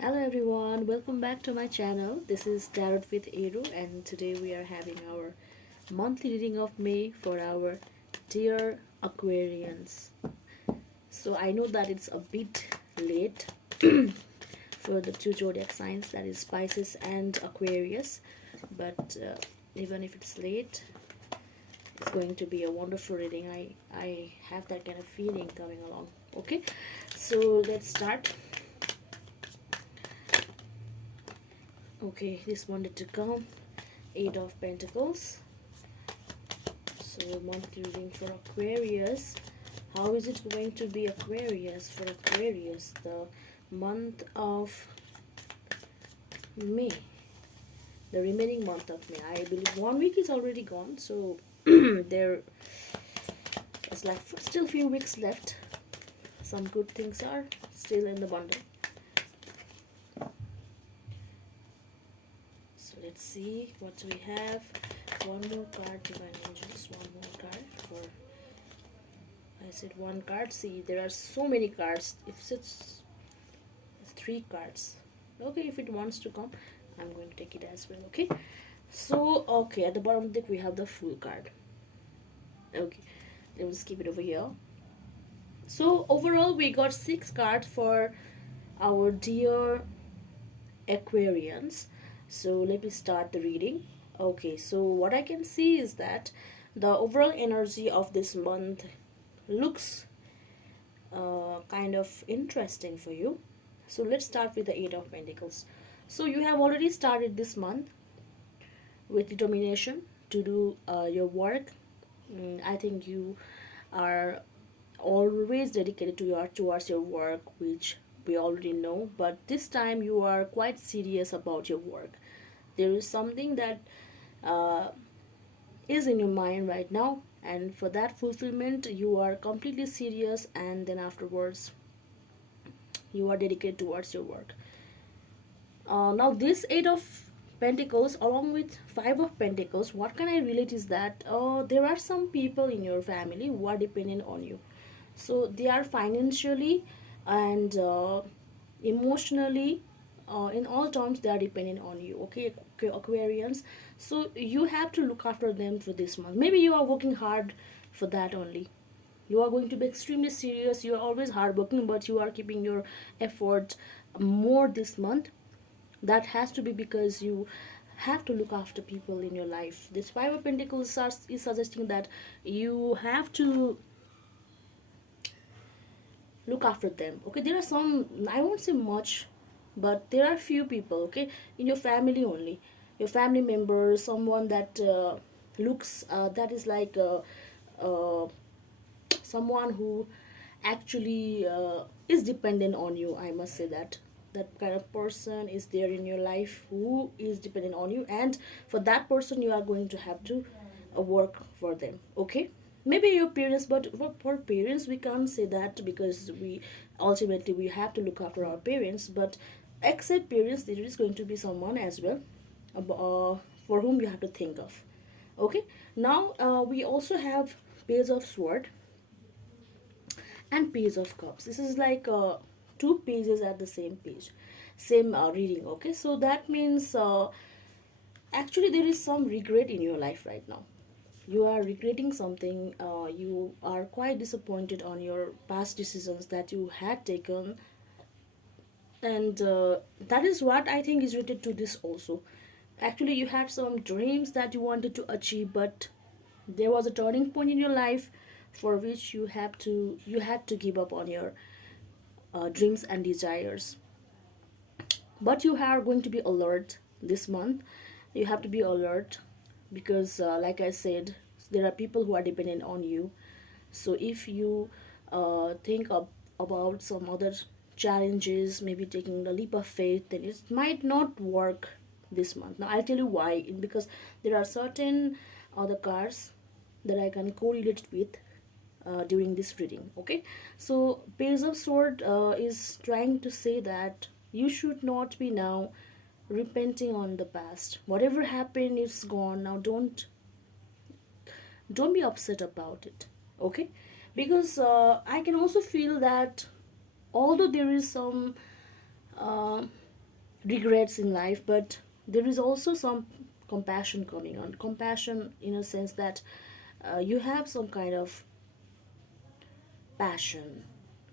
Hello everyone, welcome back to my channel. This is Tarot with Eru, and today we are having our monthly reading of May for our dear Aquarians. So I know that it's a bit late for the two zodiac signs, that is Pisces and Aquarius, but even if it's late, it's going to be a wonderful reading. I have that kind of feeling coming along. Okay, so let's start. Okay, this wanted to come. Eight of Pentacles. So monthly reading for Aquarius. How is it going to be Aquarius for Aquarius? The month of May. The remaining month of May. I believe 1 week is already gone. So there is like still few weeks left. Some good things are still in the bundle. Let's see what we have. One more card, Divine Angels. One more card for. I said one card. See, there are so many cards. If it's three cards, okay. If it wants to come, I'm going to take it as well. Okay. So okay, at the bottom of the deck we have the Fool card. Okay, let me just keep it over here. So overall, we got 6 cards for our dear Aquarians. So let me start the reading. Okay, so what I can see is that the overall energy of this month looks kind of interesting for you. So let's start with the Eight of Pentacles. So you have already started this month with determination to do your work. I think you are always dedicated to towards your work, which we already know, but this time you are quite serious about your work. There is something that uh, is in your mind right now, and for that fulfillment you are completely serious, and then afterwards you are dedicated towards your work. Now this Eight of Pentacles along with Five of Pentacles, what can I relate is that there are some people in your family who are dependent on you. So they are financially and emotionally, in all terms they are dependent on you. Okay, Aquarians, so you have to look after them for this month. Maybe you are working hard for that only. You are going to be extremely serious, you are always hardworking, but you are keeping your effort more this month. That has to be because you have to look after people in your life. This Five of Pentacles is suggesting that you have to look after them. Okay, there are some, I won't say much, but there are few people, okay, in your family only, your family members, someone that looks that is like someone who actually is dependent on you. I must say that that kind of person is there in your life who is dependent on you, and for that person you are going to have to work for them. Okay, maybe your parents, but for parents we can't say that because we ultimately we have to look after our parents. But except parents, there is going to be someone as well for whom you have to think of. Okay, now we also have Page of Sword and Page of Cups. This is like two pages at the same page, same reading. Okay, so that means actually there is some regret in your life right now. You are regretting something. You are quite disappointed on your past decisions that you had taken, and that is what I think is related to this also. Actually, you had some dreams that you wanted to achieve, but there was a turning point in your life for which you had to give up on your dreams and desires. But you are going to be alert this month. You have to be alert because like I said, there are people who are dependent on you. So if you think about some other challenges, maybe taking a leap of faith, then it might not work this month. Now I'll tell you why. Because there are certain other cards that I can correlate with during this reading. Okay, so Page of Sword is trying to say that you should not be now repenting on the past. Whatever happened is gone now. Don't be upset about it. Okay, because I can also feel that although there is some regrets in life, but there is also some compassion coming on. Compassion in a sense that you have some kind of passion,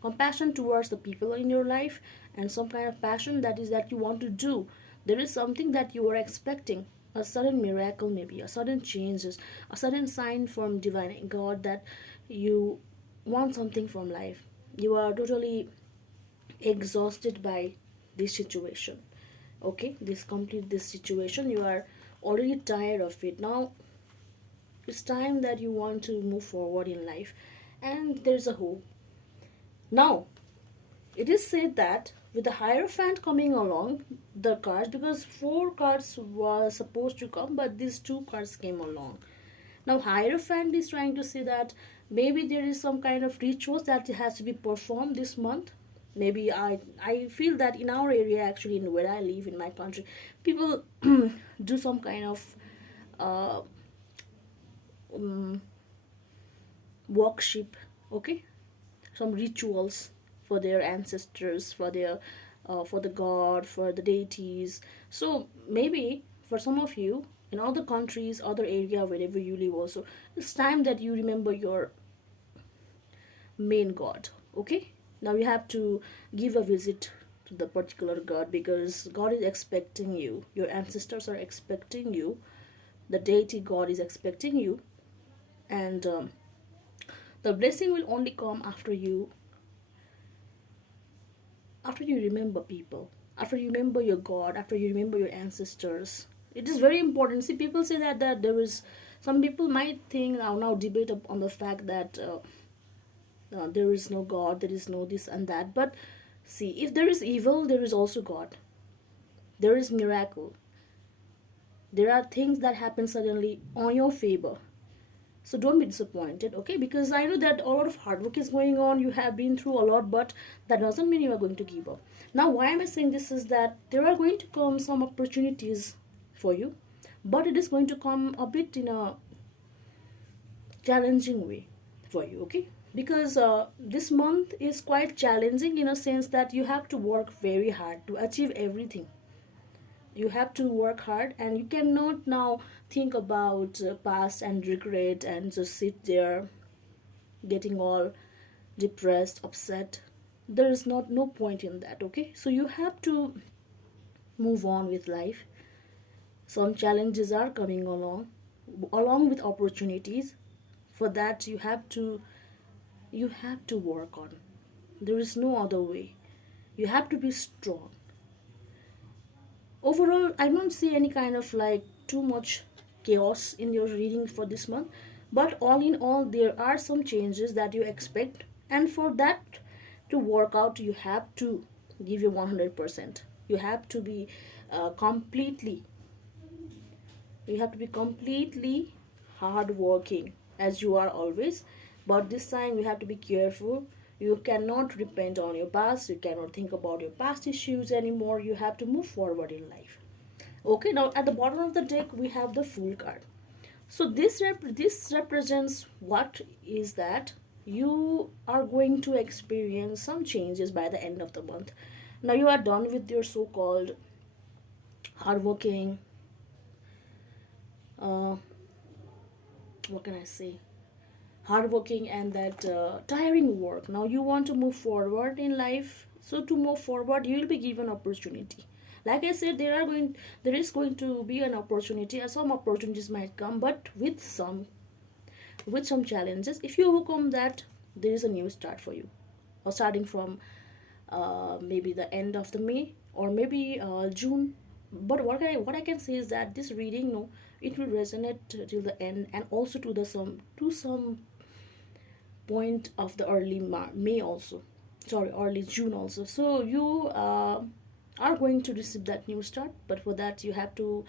compassion towards the people in your life, and some kind of passion that is that you want to do. There is something that you are expecting, a sudden miracle, maybe a sudden changes, a sudden sign from divine God that you want something from life. You are totally exhausted by this situation. Okay, this situation, you are already tired of it. Now it's time that you want to move forward in life, and there's a hope. Now it is said that with the Hierophant coming along, the cards, because four cards were supposed to come, but these two cards came along. Now Hierophant is trying to say that maybe there is some kind of rituals that has to be performed this month. Maybe I feel that in our area, actually, in where I live in my country, people do some kind of uh, um, worship. Okay, some rituals for their ancestors, for the god, for the deities. So maybe for some of you in other countries, other area, wherever you live, also it's time that you remember your main god. Okay, now you have to give a visit to the particular god, because God is expecting you, your ancestors are expecting you, the deity god is expecting you, and the blessing will only come after you remember people, after you remember your god, after you remember your ancestors. It is very important. See, people say that there is, some people might think now debate on the fact that there is no god, there is no this and that. But see, if there is evil, there is also god, there is miracle, there are things that happen suddenly on your favor. So don't be disappointed, okay? Because I know that a lot of hard work is going on, you have been through a lot, but that doesn't mean you are going to give up. Now why am I saying this is that there are going to come some opportunities for you, but it is going to come a bit in a challenging way for you, okay? Because this month is quite challenging in a sense that you have to work very hard to achieve everything. You have to work hard, and you cannot now think about past and regret and just sit there getting all depressed, upset. There is not no point in that, okay? So you have to move on with life. Some challenges are coming along with opportunities. For that you have to work on. There is no other way. You have to be strong. Overall, I don't see any kind of like too much chaos in your reading for this month, but all in all, there are some changes that you expect, and for that to work out, you have to give your 100%. You have to be completely, you have to be completely hardworking as you are always. But this time you have to be careful. You cannot repent on your past, you cannot think about your past issues anymore. You have to move forward in life. Okay, now at the bottom of the deck we have the Fool card. So this represents what is that you are going to experience some changes by the end of the month. Now you are done with your so-called hardworking, uh, what can I say, hardworking and that tiring work. Now you want to move forward in life. So to move forward, you will be given opportunity. Like I said, there is going to be an opportunity, and some opportunities might come, but with some challenges. If you overcome that, there is a new start for you, or starting from maybe the end of the May, or maybe June. But what I can say is that this reading, no, it will resonate till the end, and also to some point of the May also. Sorry, early June also. So you are going to receive that new start, but for that you have to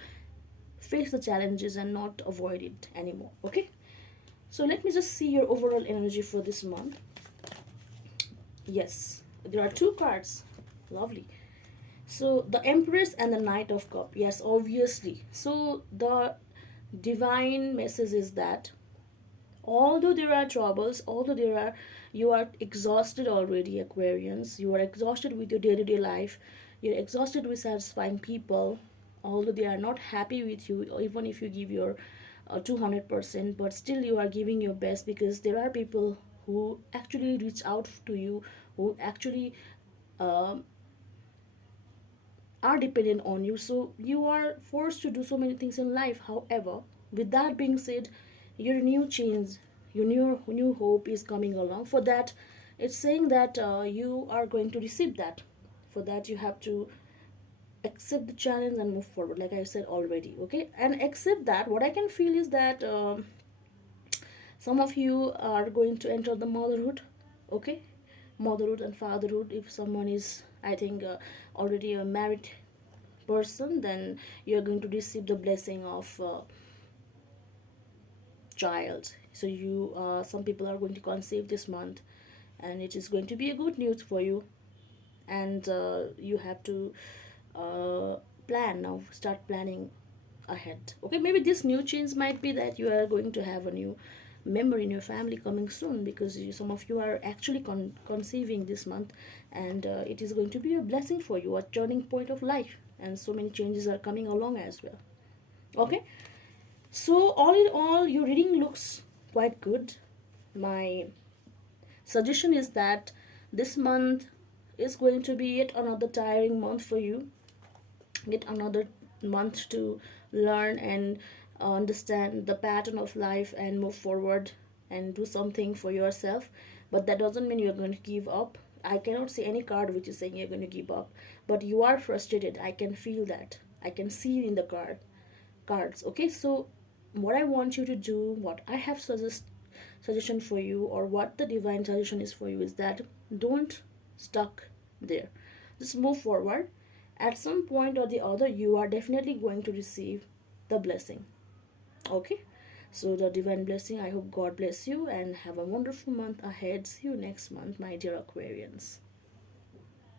face the challenges and not avoid it anymore. Okay. So let me just see your overall energy for this month. Yes, there are two cards. Lovely. So the Empress and the Knight of Cup. Yes, obviously. So the divine message is that although there are troubles, although you are exhausted already, Aquarians, you are exhausted with your day-to-day life, You're exhausted with satisfying people, although they are not happy with you, or even if you give your 200%, but still you are giving your best, because there are people who actually reach out to you, who actually um, are dependent on you. So you are forced to do so many things in life. However, with that being said, your new change, your new hope is coming along. For that, it's saying that you are going to receive that. For that, you have to accept the challenge and move forward, like I said already. Okay, and accept that what I can feel is that some of you are going to enter the motherhood. Okay, motherhood and fatherhood. If someone is, I think, already a married person, then you're going to receive the blessing of child. So you, some people are going to conceive this month, and it is going to be a good news for you. And you have to uh, plan now, start planning ahead. Okay, maybe this new change might be that you are going to have a new member in your family coming soon, because some of you are actually conceiving this month, and it is going to be a blessing for you, a turning point of life, and so many changes are coming along as well. Okay, so all in all, your reading looks quite good. My suggestion is that this month is going to be yet another tiring month for you, yet another month to learn and understand the pattern of life and move forward and do something for yourself. But that doesn't mean you're going to give up. I cannot see any card which is saying you're going to give up, but you are frustrated. I can feel that. I can see it in the cards. Okay, so what I want you to do, what I have suggestion for you, or what the divine suggestion is for you, is that don't stuck there. Just move forward. At some point or the other, you are definitely going to receive the blessing. Okay, so the divine blessing, I hope God bless you and have a wonderful month ahead. See you next month, my dear Aquarians.